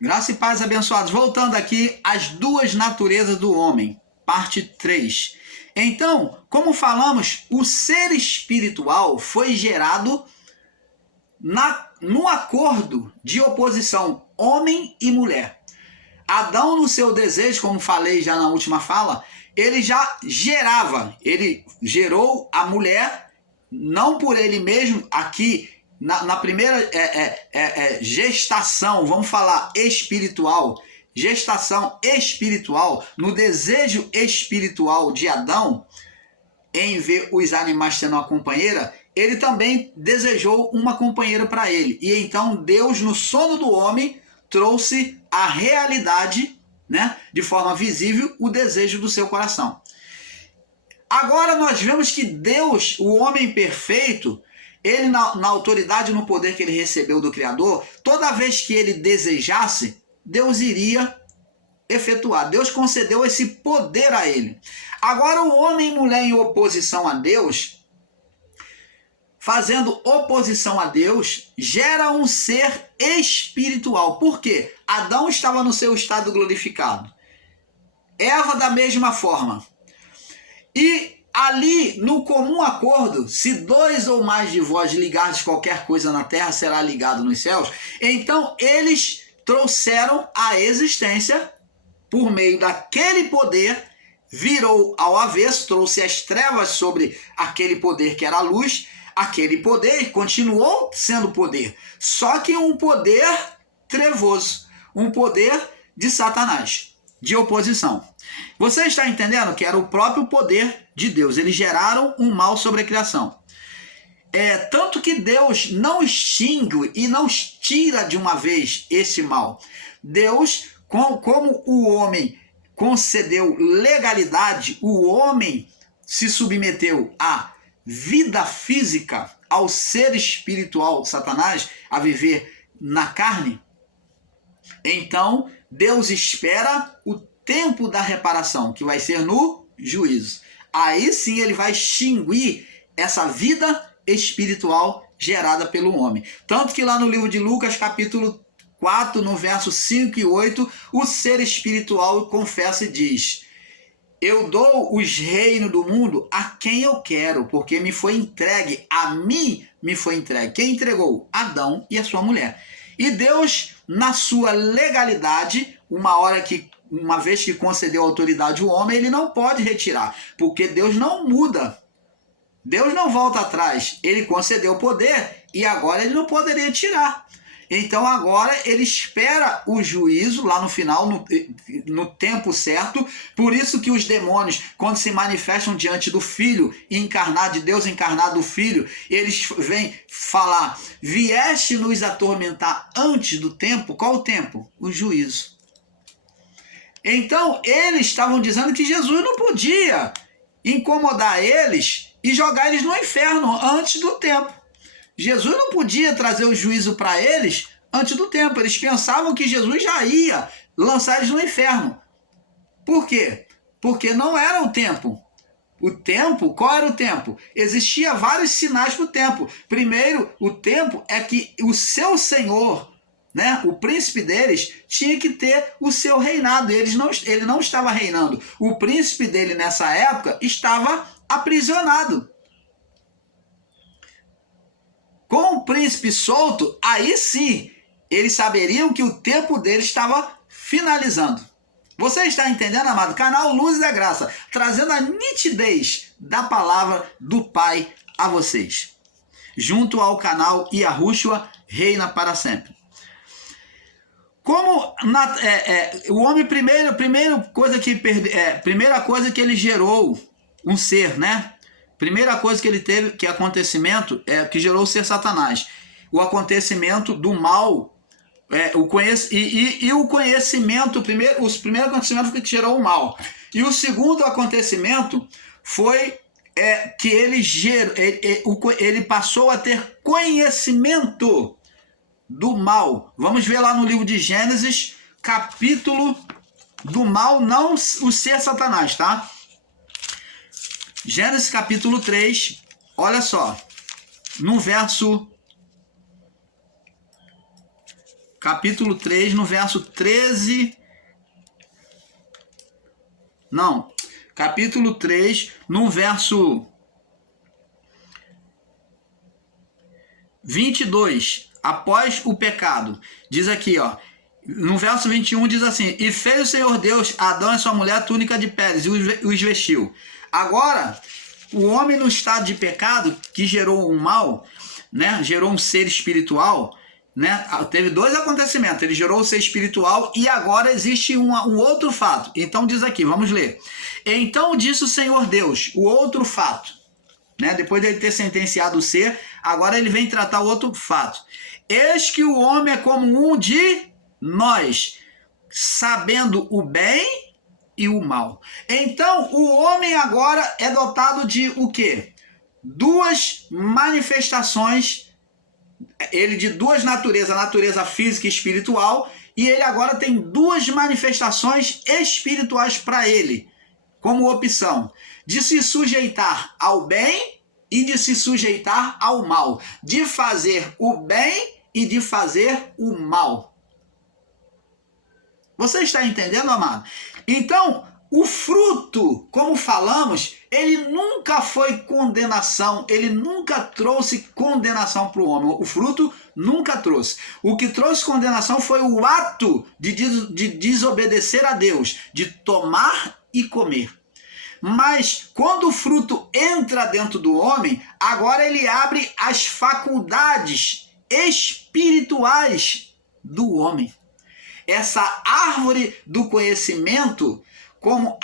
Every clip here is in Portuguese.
Graça e paz abençoados. Voltando aqui, as duas naturezas do homem, parte 3. Então, como falamos, o ser espiritual foi gerado no acordo de oposição homem e mulher. Adão, no seu desejo, como falei já na última fala, ele já gerava, ele gerou a mulher, não por ele mesmo, aqui na primeira gestação, vamos falar espiritual, gestação espiritual, no desejo espiritual de Adão, em ver os animais tendo uma companheira, ele também desejou uma companheira para ele. E então Deus, no sono do homem, trouxe a realidade, né, de forma visível, o desejo do seu coração. Agora nós vemos que Deus, o homem perfeito, ele na autoridade e no poder que ele recebeu do Criador, toda vez que ele desejasse, Deus iria efetuar. Deus concedeu esse poder a ele. Agora o homem e mulher em oposição a Deus, fazendo oposição a Deus, gera um ser espiritual. Por quê? Adão estava no seu estado glorificado. Eva da mesma forma. E ali, no comum acordo, se dois ou mais de vós ligardes qualquer coisa na terra, será ligado nos céus. Então, eles trouxeram a existência por meio daquele poder, virou ao avesso, trouxe as trevas sobre aquele poder que era a luz. Aquele poder continuou sendo poder, só que um poder trevoso, um poder de Satanás, de oposição. Você está entendendo que era o próprio poder de Deus? Eles geraram um mal sobre a criação. Tanto que Deus não extingue e não tira de uma vez esse mal. Deus, como o homem concedeu legalidade, o homem se submeteu a vida física, ao ser espiritual, Satanás, a viver na carne, então Deus espera o tempo da reparação, que vai ser no juízo. Aí sim ele vai extinguir essa vida espiritual gerada pelo homem. Tanto que lá no livro de Lucas, capítulo 4, no verso 5 e 8, o ser espiritual confessa e diz: eu dou os reinos do mundo a quem eu quero, porque me foi entregue, a mim me foi entregue. Quem entregou? Adão e a sua mulher. E Deus, na sua legalidade, uma vez que concedeu autoridade ao homem, ele não pode retirar, porque Deus não muda. Deus não volta atrás. Ele concedeu o poder e agora ele não poderia tirar. Então agora ele espera o juízo lá no final, no tempo certo. Por isso que os demônios, quando se manifestam diante do Filho encarnado, de Deus encarnado do Filho, eles vêm falar: vieste nos atormentar antes do tempo. Qual o tempo? O juízo. Então eles estavam dizendo que Jesus não podia incomodar eles e jogar eles no inferno antes do tempo. Jesus não podia trazer o juízo para eles antes do tempo. Eles pensavam que Jesus já ia lançar eles no inferno. Por quê? Porque não era o tempo. O tempo, qual era o tempo? Existia vários sinais para o tempo. Primeiro, o tempo é que o seu senhor, né, o príncipe deles, tinha que ter o seu reinado. Ele não estava reinando. O príncipe dele nessa época estava aprisionado. Com o príncipe solto, aí sim, eles saberiam que o tempo dele estava finalizando. Você está entendendo, amado? Canal Luz da Graça, trazendo a nitidez da palavra do Pai a vocês. Junto ao canal Yahushua reina para sempre. Como o homem, primeira coisa que ele gerou um ser, né? Primeira coisa que ele teve, que acontecimento, que gerou o ser Satanás. O acontecimento do mal, o conhecimento, os primeiros acontecimentos foi que gerou o mal. E o segundo acontecimento foi que ele passou a ter conhecimento do mal. Vamos ver lá no livro de Gênesis, capítulo do mal, não o ser Satanás, tá? Gênesis capítulo 3, olha só, no verso capítulo 3, no verso 13. Não, capítulo 3, no verso 22, após o pecado. Diz aqui, ó. No verso 21 diz assim: e fez o Senhor Deus Adão e sua mulher túnica de peles e os vestiu. Agora, o homem no estado de pecado, que gerou um mal, né? Gerou um ser espiritual, né? Teve dois acontecimentos. Ele gerou o ser espiritual e agora existe um outro fato. Então diz aqui, vamos ler. Então disse o Senhor Deus, o outro fato, né? Depois dele ter sentenciado o ser, agora ele vem tratar o outro fato. Eis que o homem é como um de nós, sabendo o bem e o mal. Então, o homem agora é dotado de o quê? Duas manifestações, ele de duas naturezas, a natureza física e espiritual, e ele agora tem duas manifestações espirituais para ele, como opção, de se sujeitar ao bem e de se sujeitar ao mal, de fazer o bem e de fazer o mal. Você está entendendo, amado? Então, o fruto, como falamos, ele nunca foi condenação, ele nunca trouxe condenação para o homem. O fruto nunca trouxe. O que trouxe condenação foi o ato de desobedecer a Deus, de tomar e comer. Mas quando o fruto entra dentro do homem, agora ele abre as faculdades espirituais do homem. Essa árvore do conhecimento, como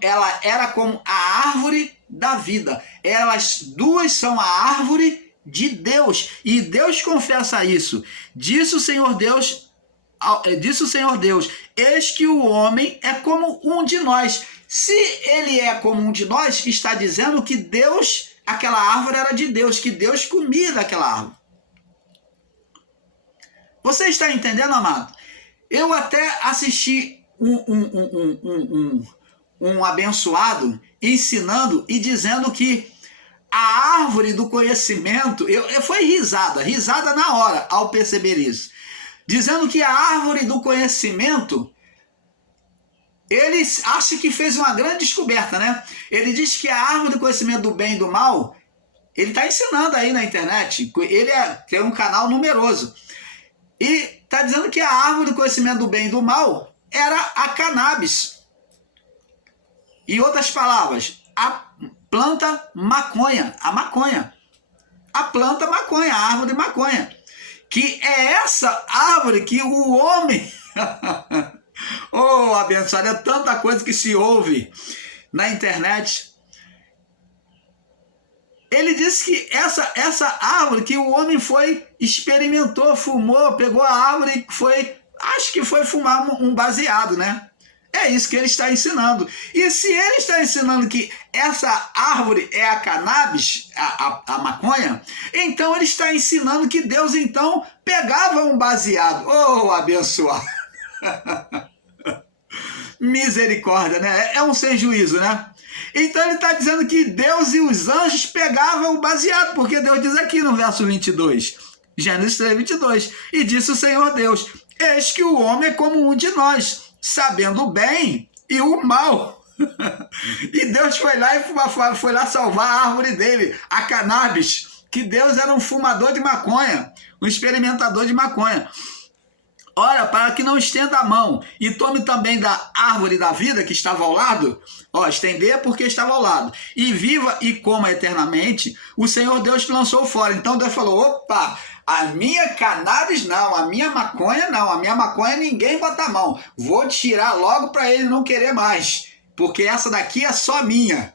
ela era como a árvore da vida. Elas duas são a árvore de Deus. E Deus confessa isso. Disse o Senhor Deus, eis que o homem é como um de nós. Se ele é como um de nós, está dizendo que Deus, aquela árvore era de Deus, que Deus comia daquela árvore. Você está entendendo, amado? Eu até assisti um abençoado ensinando e dizendo que a árvore do conhecimento, foi risada na hora ao perceber isso, dizendo que a árvore do conhecimento, ele acha que fez uma grande descoberta, né? Ele diz que a árvore do conhecimento do bem e do mal, ele está ensinando aí na internet, ele tem um canal numeroso, e está dizendo que a árvore do conhecimento do bem e do mal era a cannabis. Em outras palavras, a planta maconha, a maconha. A planta maconha, a árvore de maconha. Que é essa árvore que o homem... Oh, abençoado, é tanta coisa que se ouve na internet. Ele disse que essa árvore que o homem experimentou, fumou, pegou a árvore e acho que foi fumar um baseado, né? É isso que ele está ensinando. E se ele está ensinando que essa árvore é a cannabis, a maconha, então ele está ensinando que Deus então pegava um baseado. Oh, abençoado! Misericórdia, né? É um sem juízo, né? Então ele está dizendo que Deus e os anjos pegavam o baseado, porque Deus diz aqui no verso 22, Gênesis 3, 22, e disse o Senhor Deus, eis que o homem é como um de nós, sabendo o bem e o mal. E Deus foi lá salvar a árvore dele, a cannabis, que Deus era um fumador de maconha, um experimentador de maconha. Ora, para que não estenda a mão e tome também da árvore da vida que estava ao lado, estender porque estava ao lado, e viva e coma eternamente, o Senhor Deus te lançou fora. Então Deus falou, opa, a minha cannabis não, a minha maconha não, a minha maconha ninguém bota a mão, vou tirar logo para ele não querer mais, porque essa daqui é só minha.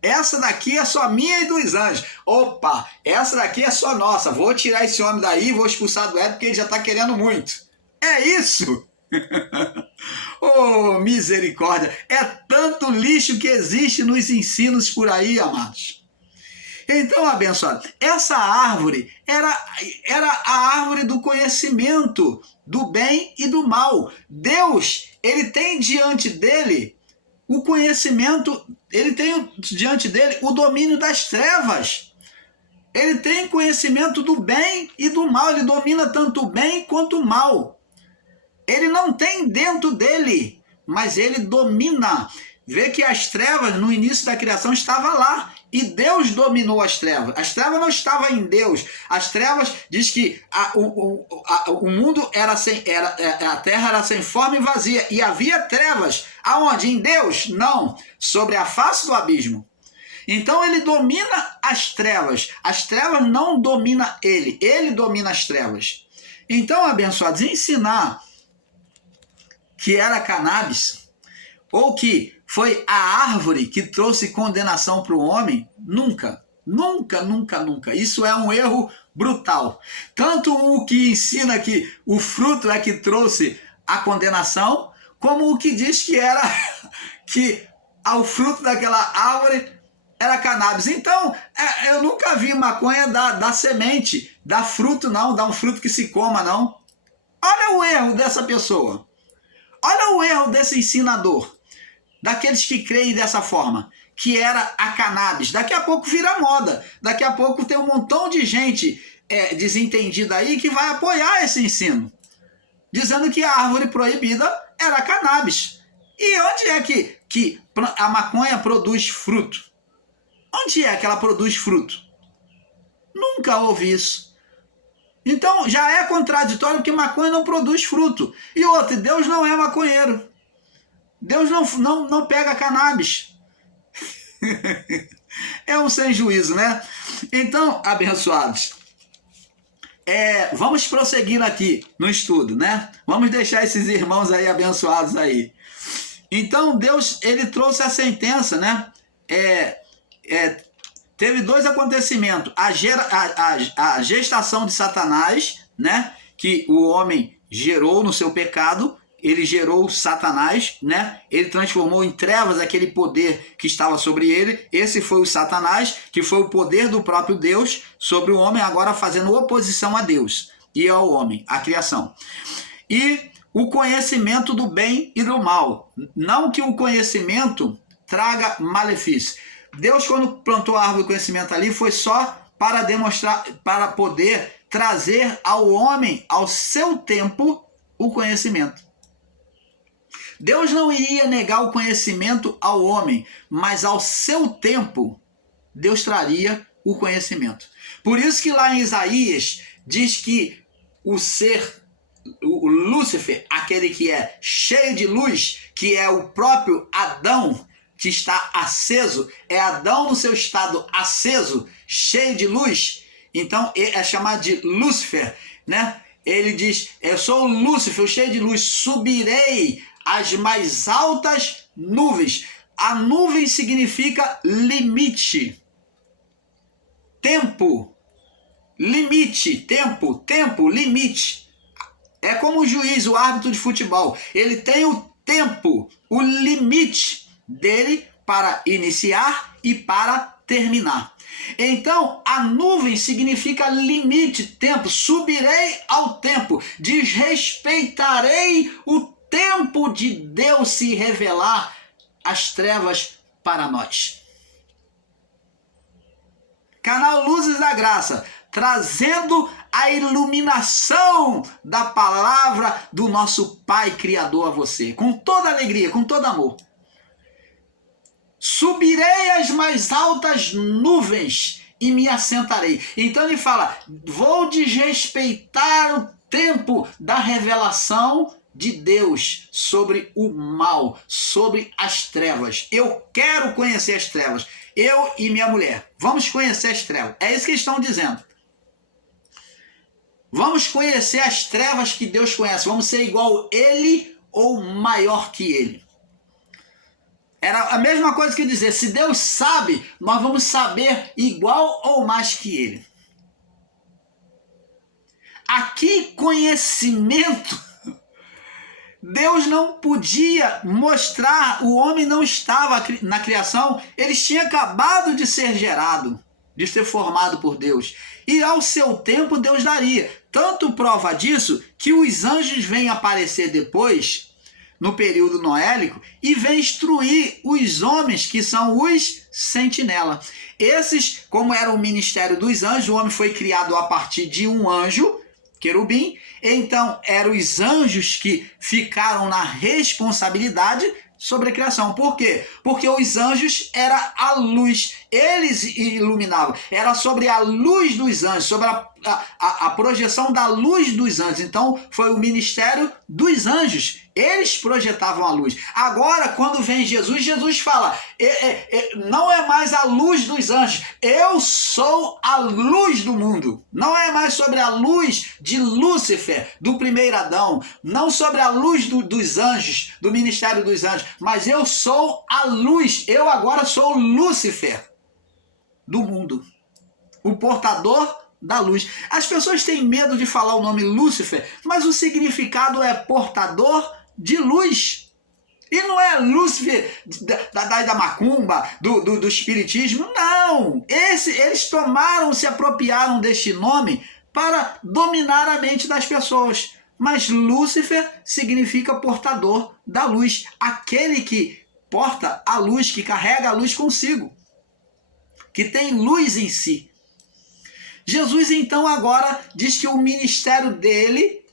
Essa daqui é só minha e dos anjos. Opa, essa daqui é só nossa, vou tirar esse homem daí, vou expulsar do Éden porque ele já está querendo muito. É isso! Oh, misericórdia! É tanto lixo que existe nos ensinos por aí, amados. Então, abençoado, essa árvore era a árvore do conhecimento do bem e do mal. Deus, ele tem diante dele o conhecimento, ele tem diante dele o domínio das trevas. Ele tem conhecimento do bem e do mal. Ele domina tanto o bem quanto o mal. Ele não tem dentro dele, mas ele domina. Vê que as trevas, no início da criação, estavam lá. E Deus dominou as trevas. As trevas não estavam em Deus. As trevas diz que o mundo era sem, a terra era sem forma e vazia. E havia trevas. Aonde? Em Deus? Não. Sobre a face do abismo. Então ele domina as trevas. As trevas não dominam ele. Ele domina as trevas. Então, abençoados, ensinar que era cannabis, ou que foi a árvore que trouxe condenação para o homem, nunca. Isso é um erro brutal. Tanto o que ensina que o fruto é que trouxe a condenação, como o que diz que era que o fruto daquela árvore era cannabis. Então, eu nunca vi maconha dar semente, dar fruto não, dar um fruto que se coma não. Olha o erro dessa pessoa. Olha o erro desse ensinador, daqueles que creem dessa forma, que era a cannabis. Daqui a pouco vira moda, daqui a pouco tem um montão de gente desentendida aí que vai apoiar esse ensino, dizendo que a árvore proibida era a cannabis. E onde é que a maconha produz fruto? Onde é que ela produz fruto? Nunca ouvi isso. Então já é contraditório porque maconha não produz fruto. E outra, Deus não é maconheiro. Deus não pega cannabis. É um sem juízo, né? Então, abençoados, vamos prosseguir aqui no estudo, né? Vamos deixar esses irmãos aí abençoados aí. Então, Deus, ele trouxe a sentença, né? Teve dois acontecimentos. A gestação de Satanás, né? Que o homem gerou no seu pecado. Ele gerou Satanás, né? Ele transformou em trevas aquele poder que estava sobre ele. Esse foi o Satanás, que foi o poder do próprio Deus sobre o homem, agora fazendo oposição a Deus e ao homem, à criação. E o conhecimento do bem e do mal. Não que o conhecimento traga malefício. Deus, quando plantou a árvore do conhecimento ali, foi só para demonstrar, para poder trazer ao homem, ao seu tempo, o conhecimento. Deus não iria negar o conhecimento ao homem, mas ao seu tempo, Deus traria o conhecimento. Por isso que lá em Isaías, diz que o Lúcifer, aquele que é cheio de luz, que é o próprio Adão, que está aceso, é Adão no seu estado aceso, cheio de luz, então é chamado de Lúcifer, né? Ele diz, eu sou o Lúcifer, cheio de luz, subirei às mais altas nuvens. A nuvem significa limite, tempo, limite, tempo, limite. É como o juiz, o árbitro de futebol, ele tem o tempo, o limite dele para iniciar e para terminar. Então, a nuvem significa limite, tempo. Subirei ao tempo, desrespeitarei o tempo de Deus se revelar as trevas para nós. Canal Luzes da Graça, trazendo a iluminação da palavra do nosso Pai Criador a você, com toda alegria, com todo amor. Subirei às mais altas nuvens e me assentarei. Então ele fala, vou desrespeitar o tempo da revelação de Deus sobre o mal, sobre as trevas. Eu quero conhecer as trevas. Eu e minha mulher, vamos conhecer as trevas. É isso que eles estão dizendo. Vamos conhecer as trevas que Deus conhece. Vamos ser igual a Ele ou maior que Ele. Era a mesma coisa que dizer, se Deus sabe, nós vamos saber igual ou mais que Ele. Aqui, conhecimento, Deus não podia mostrar, o homem não estava na criação, ele tinha acabado de ser gerado, de ser formado por Deus. E ao seu tempo Deus daria. Tanto prova disso que os anjos vêm aparecer depois no período noélico e vem instruir os homens que são os sentinelas. Esses, como era o ministério dos anjos, o homem foi criado a partir de um anjo, querubim, então eram os anjos que ficaram na responsabilidade sobre a criação. Por quê? Porque os anjos era a luz, eles iluminavam, era sobre a luz dos anjos, sobre a projeção da luz dos anjos. Então foi o ministério dos anjos, eles projetavam a luz. Agora, quando vem Jesus, Jesus fala, não é mais a luz dos anjos, eu sou a luz do mundo. Não é mais sobre a luz de Lúcifer, do primeiro Adão, não sobre a luz dos anjos, do ministério dos anjos, mas eu sou a luz, eu agora sou Lúcifer do mundo, o portador da luz. As pessoas têm medo de falar o nome Lúcifer, mas o significado é portador de luz. E não é Lúcifer da macumba, do espiritismo, não. Eles se apropriaram deste nome para dominar a mente das pessoas. Mas Lúcifer significa portador da luz, aquele que porta a luz, que carrega a luz consigo, que tem luz em si. Jesus, então, agora diz que o ministério dele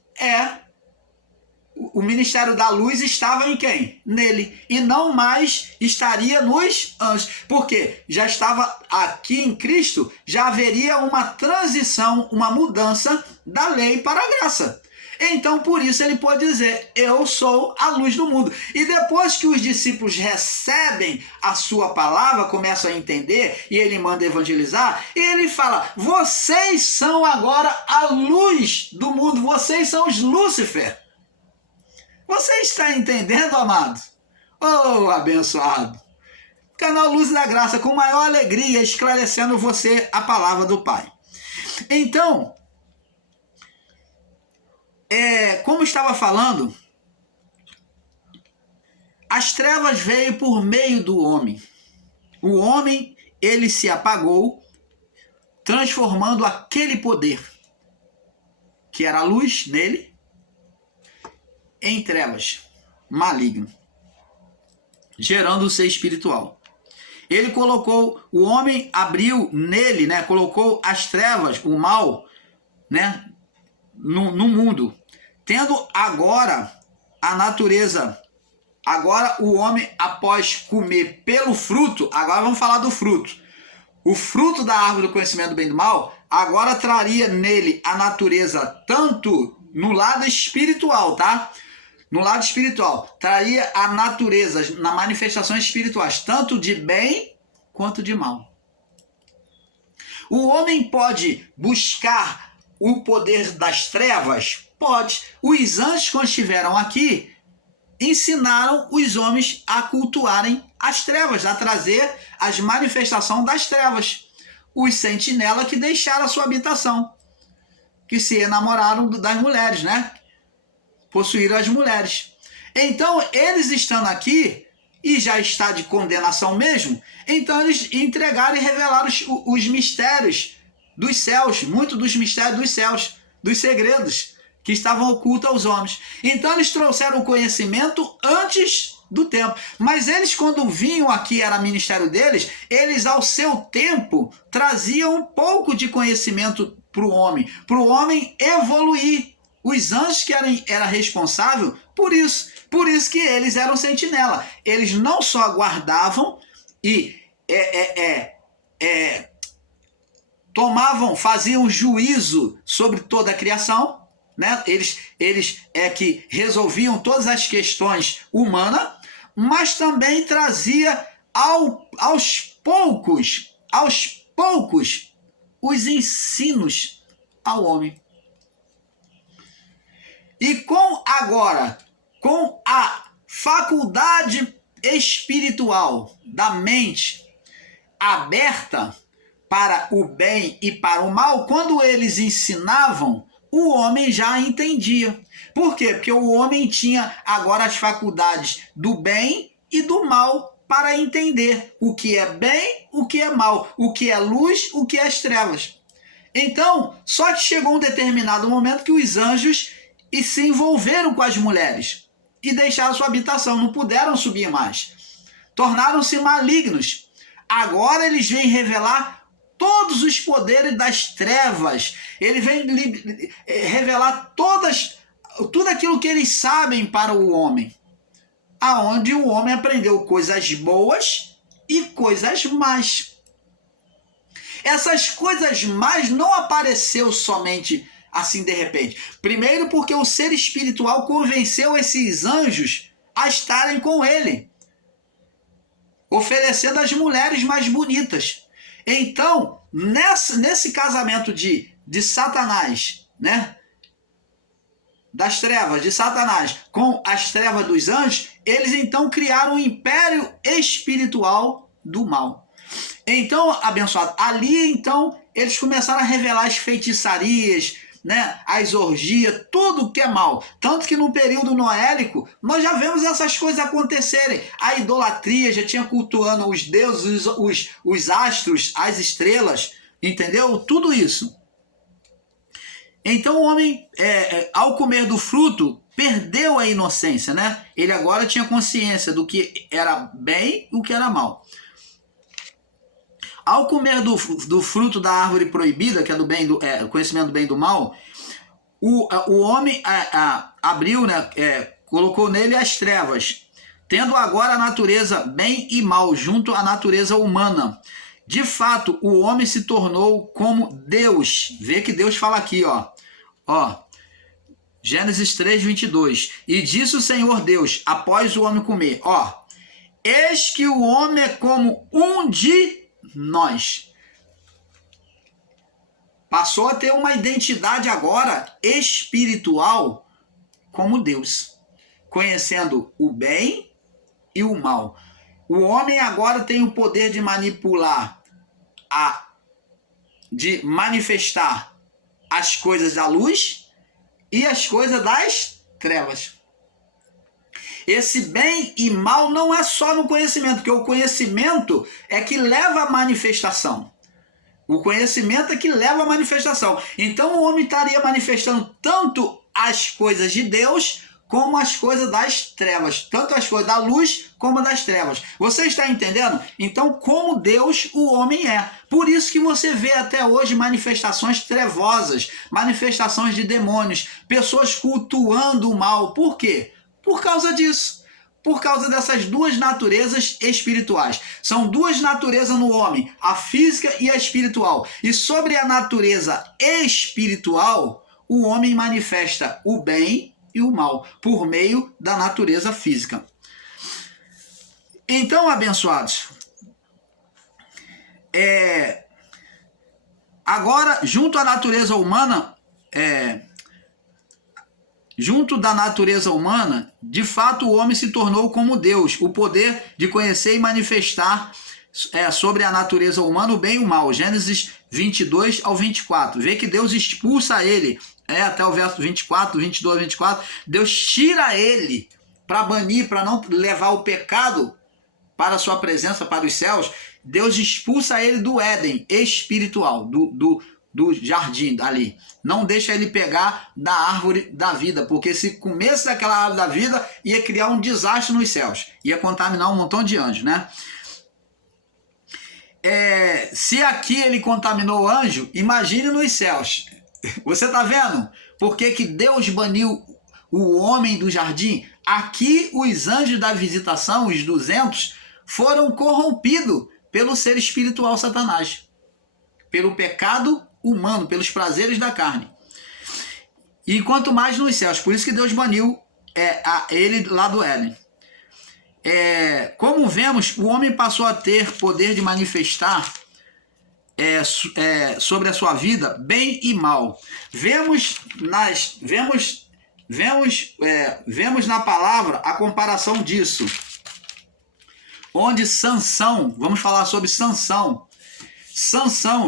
o ministério da luz estava em quem? Nele. E não mais estaria nos anjos. Porque já estava aqui em Cristo, já haveria uma transição, uma mudança da lei para a graça. Então, por isso, ele pode dizer, eu sou a luz do mundo. E depois que os discípulos recebem a sua palavra, começam a entender, e ele manda evangelizar, e ele fala, vocês são agora a luz do mundo, vocês são os Lúcifer. Você está entendendo, amado? Oh, abençoado! Canal Luz da Graça, com maior alegria, esclarecendo você a palavra do Pai. Então, como estava falando, as trevas veio por meio do homem. O homem, ele se apagou, transformando aquele poder, que era a luz nele, em trevas, maligno, gerando o ser espiritual. Ele colocou, o homem abriu nele, né, colocou as trevas, o mal, né, no mundo, tendo agora a natureza, agora o homem, após comer pelo fruto, agora vamos falar do fruto, o fruto da árvore do conhecimento do bem e do mal, agora traria nele a natureza, tanto no lado espiritual, tá? No lado espiritual, traria a natureza, nas manifestações espirituais, tanto de bem quanto de mal. O homem pode buscar o poder das trevas? Pode. Os anjos, quando estiveram aqui, ensinaram os homens a cultuarem as trevas, a trazer as manifestações das trevas. Os sentinelas que deixaram a sua habitação, que se enamoraram das mulheres, né? Possuíram as mulheres. Então, eles estando aqui, e já está de condenação mesmo, então eles entregaram e revelaram os mistérios dos céus, muito dos mistérios dos céus, dos segredos que estavam ocultos aos homens. Então, eles trouxeram o conhecimento antes do tempo. Mas eles, quando vinham aqui, era ministério deles, eles, ao seu tempo, traziam um pouco de conhecimento para o homem evoluir. Os anjos que eram responsáveis por isso que eles eram sentinela. Eles não só guardavam e faziam juízo sobre toda a criação, né? Eles que resolviam todas as questões humanas, mas também trazia aos poucos os ensinos ao homem. E com a faculdade espiritual da mente aberta para o bem e para o mal, quando eles ensinavam, o homem já entendia. Por quê? Porque o homem tinha agora as faculdades do bem e do mal para entender o que é bem, o que é mal, o que é luz, o que é as trevas. Então, só que chegou um determinado momento que os anjos se envolveram com as mulheres. e deixaram sua habitação, não puderam subir mais. Tornaram-se malignos. Agora eles vêm revelar todos os poderes das trevas. Ele vem revelar tudo aquilo que eles sabem para o homem. Aonde o homem aprendeu coisas boas e coisas más. Essas coisas más não apareceu somente assim de repente. Primeiro porque o ser espiritual convenceu esses anjos a estarem com ele, oferecendo as mulheres mais bonitas. Então, nesse casamento de Satanás, né? Das trevas de Satanás com as trevas dos anjos, eles então criaram um império espiritual do mal. Então, abençoado, ali então eles começaram a revelar as feitiçarias, né, as orgias, tudo que é mal. Tanto que no período noélico, nós já vemos essas coisas acontecerem. A idolatria já tinha cultuando os deuses, os astros, as estrelas, entendeu? Tudo isso. Então o homem, ao comer do fruto, perdeu a inocência, né? Ele agora tinha consciência do que era bem e o que era mal. Ao comer do fruto da árvore proibida, que é do bem, conhecimento do bem e do mal, o homem abriu, né, colocou nele as trevas, tendo agora a natureza bem e mal junto à natureza humana. De fato, o homem se tornou como Deus. Vê que Deus fala aqui, ó, Gênesis 3:22. E disse o Senhor Deus, após o homem comer, eis que o homem é como um de nós. Passou a ter uma identidade agora espiritual como Deus, conhecendo o bem e o mal. O homem agora tem o poder de manipular, de manifestar as coisas da luz e as coisas das trevas. Esse bem e mal não é só no conhecimento, porque o conhecimento é que leva à manifestação. O conhecimento é que leva à manifestação. Então o homem estaria manifestando tanto as coisas de Deus como as coisas das trevas. Tanto as coisas da luz como das trevas. Você está entendendo? Então, como Deus o homem é. Por isso que você vê até hoje manifestações trevosas, manifestações de demônios, pessoas cultuando o mal. Por quê? Por causa disso. Por causa dessas duas naturezas espirituais. São duas naturezas no homem, a física e a espiritual. E sobre a natureza espiritual, o homem manifesta o bem e o mal, por meio da natureza física. Então, abençoados, agora, junto à natureza humana, junto da natureza humana, de fato o homem se tornou como Deus, o poder de conhecer e manifestar sobre a natureza humana o bem e o mal. Gênesis 22 ao 24. Vê que Deus expulsa ele, até o verso 24, 22 ao 24, Deus tira ele para banir, para não levar o pecado para a sua presença, para os céus. Deus expulsa ele do Éden espiritual, do jardim ali. Não deixa ele pegar da árvore da vida, porque se comesse daquela árvore da vida, ia criar um desastre nos céus, ia contaminar um montão de anjos, né? Se aqui ele contaminou o anjo, imagine nos céus. Você tá vendo? Por que Deus baniu o homem do jardim? Aqui os anjos da visitação, os 200, foram corrompidos pelo ser espiritual Satanás, pelo pecado humano, pelos prazeres da carne. E quanto mais nos céus. Por isso que Deus baniu ele lá do Éden. Como vemos, o homem passou a ter poder de manifestar sobre a sua vida bem e mal. Vemos na palavra a comparação disso, onde Sansão, vamos falar sobre Sansão,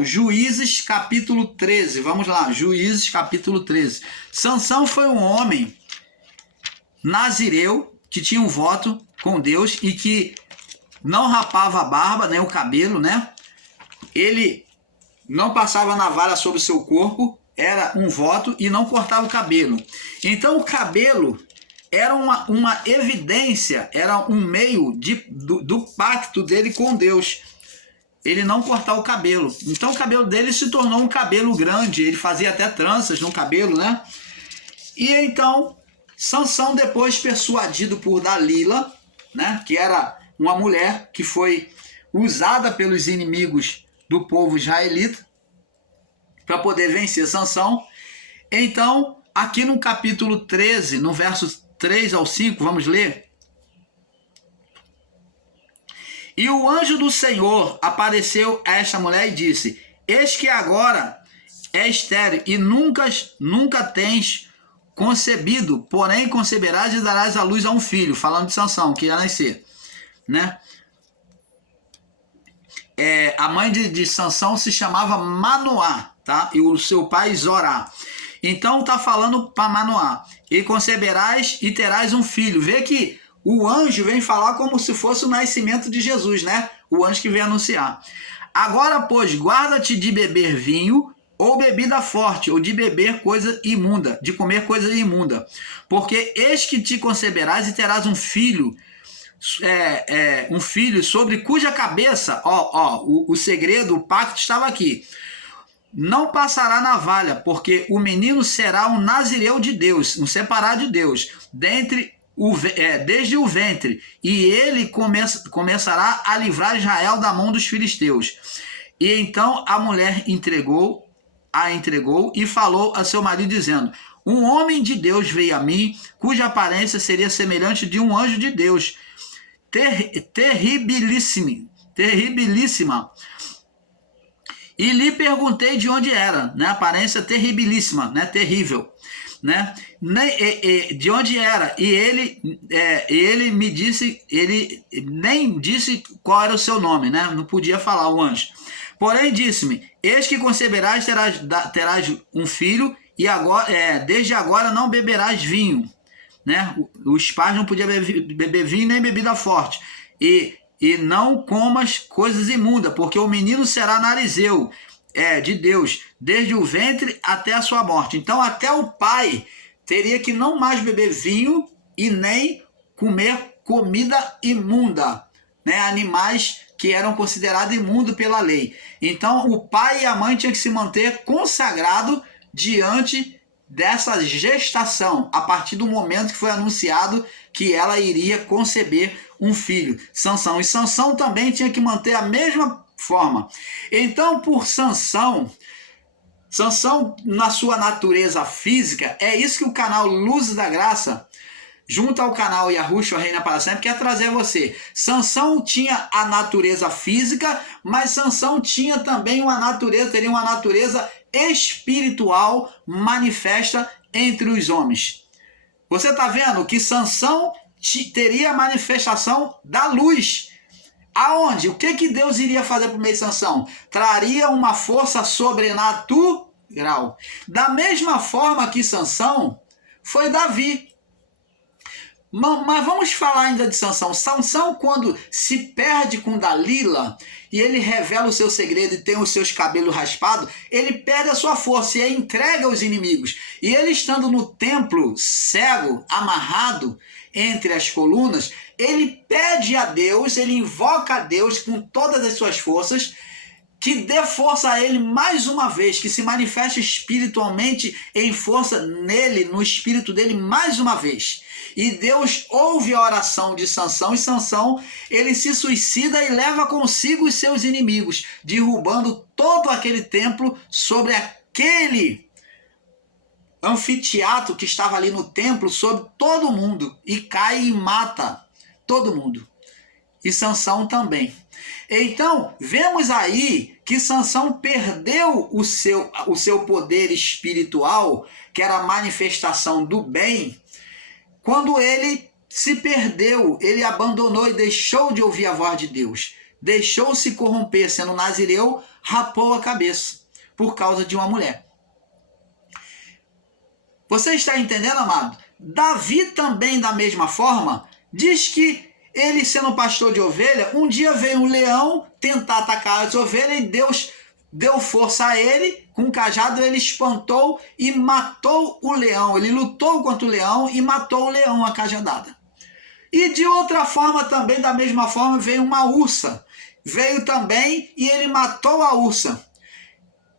Juízes capítulo 13, vamos lá, Juízes capítulo 13. Sansão foi um homem nazireu que tinha um voto com Deus e que não rapava a barba, nem o cabelo, né? Ele não passava navalha sobre o seu corpo, era um voto, e não cortava o cabelo. Então o cabelo era uma evidência, era um meio do pacto dele com Deus. Ele não cortar o cabelo. Então o cabelo dele se tornou um cabelo grande. Ele fazia até tranças no cabelo, né? E então, Sansão, depois persuadido por Dalila, né? Que era uma mulher que foi usada pelos inimigos do povo israelita para poder vencer Sansão. Então, aqui no capítulo 13, no verso 3 ao 5, vamos ler. E o anjo do Senhor apareceu a esta mulher e disse: eis que agora é estéril e nunca tens concebido, porém conceberás e darás à luz a um filho. Falando de Sansão, que ia nascer, né? A mãe de Sansão se chamava Manoá, tá? E o seu pai Zorá. Então tá falando para Manoá: e conceberás e terás um filho. Vê que o anjo vem falar como se fosse o nascimento de Jesus, né? O anjo que vem anunciar. Agora, pois, guarda-te de beber vinho ou bebida forte, ou de beber coisa imunda, de comer coisa imunda. Porque eis que te conceberás e terás um filho, um filho sobre cuja cabeça, o segredo, o pacto estava aqui. Não passará navalha, porque o menino será um nazireu de Deus, um separado de Deus, desde o ventre, e ele começará a livrar Israel da mão dos filisteus. E então a mulher a entregou e falou a seu marido, dizendo: um homem de Deus veio a mim, cuja aparência seria semelhante de um anjo de Deus, terribilíssima. E lhe perguntei de onde era, né? Aparência terribilíssima, né? Terrível, né? De onde era, e ele me disse, ele nem disse qual era o seu nome, né? Não podia falar, o anjo. Porém disse-me: eis que conceberás, terás um filho, e agora, desde agora não beberás vinho, né? Os pais não podiam beber vinho nem bebida forte, e não comas coisas imundas, porque o menino será narizeu, de Deus, desde o ventre até a sua morte. Então até o pai teria que não mais beber vinho e nem comer comida imunda, né? Animais que eram considerados imundos pela lei. Então o pai e a mãe tinham que se manter consagrado diante dessa gestação, a partir do momento que foi anunciado que ela iria conceber um filho, Sansão. E Sansão também tinha que manter a mesma forma. Então, por Sansão, na sua natureza física, é isso que o canal Luzes da Graça, junto ao canal Yahushua Reina para Sempre, quer trazer a você. Sansão tinha a natureza física, mas Sansão tinha também teria uma natureza espiritual manifesta entre os homens. Você está vendo que Sansão teria a manifestação da luz. Aonde? O que Deus iria fazer por meio de Sansão? Traria uma força sobrenatural. Da mesma forma que Sansão foi Davi. Mas vamos falar ainda de Sansão. Sansão, quando se perde com Dalila e ele revela o seu segredo e tem os seus cabelos raspados, ele perde a sua força e entrega aos inimigos. E ele, estando no templo cego, amarrado entre as colunas, ele pede a Deus, ele invoca a Deus com todas as suas forças, que dê força a ele mais uma vez, que se manifeste espiritualmente em força nele, no espírito dele mais uma vez. E Deus ouve a oração de Sansão, e Sansão, ele se suicida e leva consigo os seus inimigos, derrubando todo aquele templo sobre aquele anfiteatro que estava ali no templo, sobre todo mundo, e cai e mata todo mundo. E Sansão também. Então, vemos aí que Sansão perdeu o seu poder espiritual, que era a manifestação do bem, quando ele se perdeu, ele abandonou e deixou de ouvir a voz de Deus. Deixou-se corromper, sendo nazireu, rapou a cabeça por causa de uma mulher. Você está entendendo, amado? Davi também, da mesma forma, diz que ele, sendo pastor de ovelha, um dia veio um leão tentar atacar as ovelhas e Deus deu força a ele, com o cajado ele espantou e matou o leão. Ele lutou contra o leão e matou o leão a cajadada. E de outra forma também, da mesma forma, veio uma ursa. Veio também e ele matou a ursa.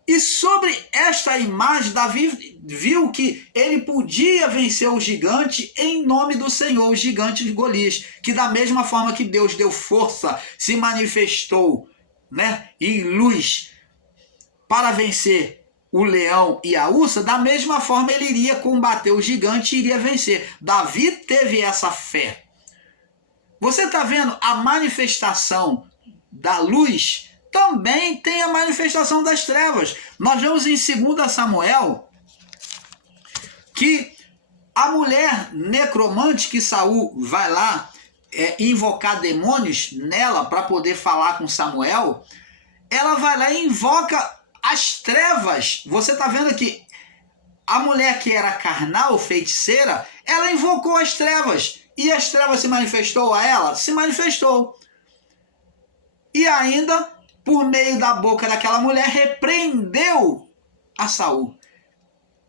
E sobre esta imagem, Davi viu que ele podia vencer o gigante em nome do Senhor, o gigante de Golias, que da mesma forma que Deus deu força, se manifestou, né, em luz para vencer o leão e a ursa, da mesma forma ele iria combater o gigante e iria vencer. Davi teve essa fé. Você está vendo a manifestação da luz? Também tem a manifestação das trevas. Nós vemos em 2 Samuel que a mulher necromante que Saul vai lá invocar demônios nela para poder falar com Samuel, ela vai lá e invoca as trevas. Você está vendo que a mulher que era carnal, feiticeira, ela invocou as trevas. E as trevas se manifestou a ela? Se manifestou. E ainda, por meio da boca daquela mulher, repreendeu a Saul.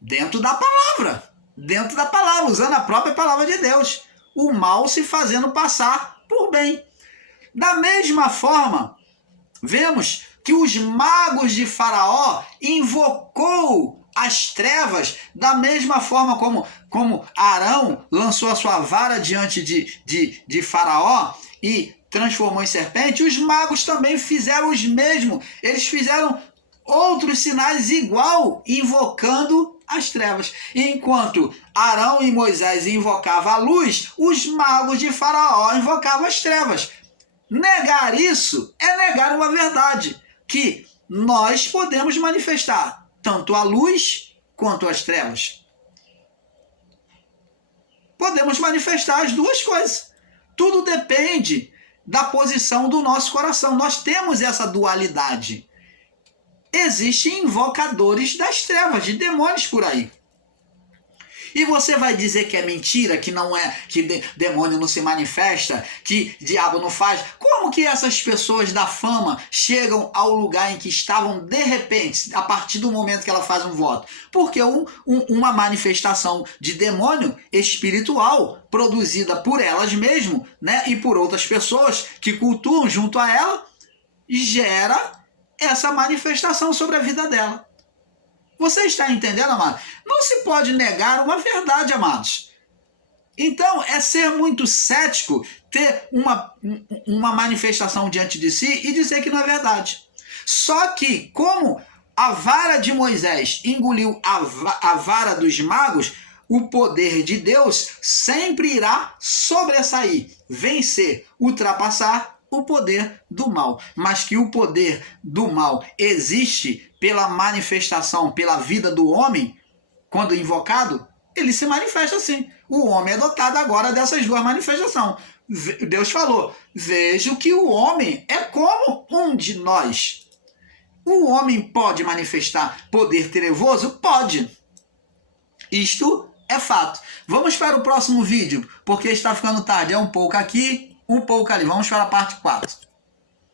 Dentro da palavra, usando a própria palavra de Deus. O mal se fazendo passar por bem. Da mesma forma, vemos que os magos de Faraó invocou as trevas, da mesma forma como Arão lançou a sua vara diante de Faraó e transformou em serpente, os magos também fizeram os mesmos. Eles fizeram outros sinais igual, invocando as trevas. Enquanto Arão e Moisés invocavam a luz, os magos de Faraó invocavam as trevas. Negar isso é negar uma verdade, que nós podemos manifestar tanto a luz quanto as trevas. Podemos manifestar as duas coisas. Tudo depende da posição do nosso coração. Nós temos essa dualidade. Existem invocadores das trevas, de demônios por aí. E você vai dizer que é mentira, que não é, que demônio não se manifesta, que diabo não faz? Como que essas pessoas da fama chegam ao lugar em que estavam de repente, a partir do momento que ela faz um voto? Porque uma manifestação de demônio espiritual produzida por elas mesmas, né, e por outras pessoas que cultuam junto a ela, gera essa manifestação sobre a vida dela. Você está entendendo, amado? Não se pode negar uma verdade, amados. Então, é ser muito cético ter uma manifestação diante de si e dizer que não é verdade. Só que, como a vara de Moisés engoliu a vara dos magos, o poder de Deus sempre irá sobressair, vencer, ultrapassar o poder do mal. Mas que o poder do mal existe pela manifestação, pela vida do homem, quando invocado, ele se manifesta assim. O homem é dotado agora dessas duas manifestações. Deus falou, vejo que o homem é como um de nós. O homem pode manifestar poder trevoso? Pode. Isto é fato. Vamos para o próximo vídeo, porque está ficando tarde. É um pouco aqui, um pouco ali. Vamos para a parte 4.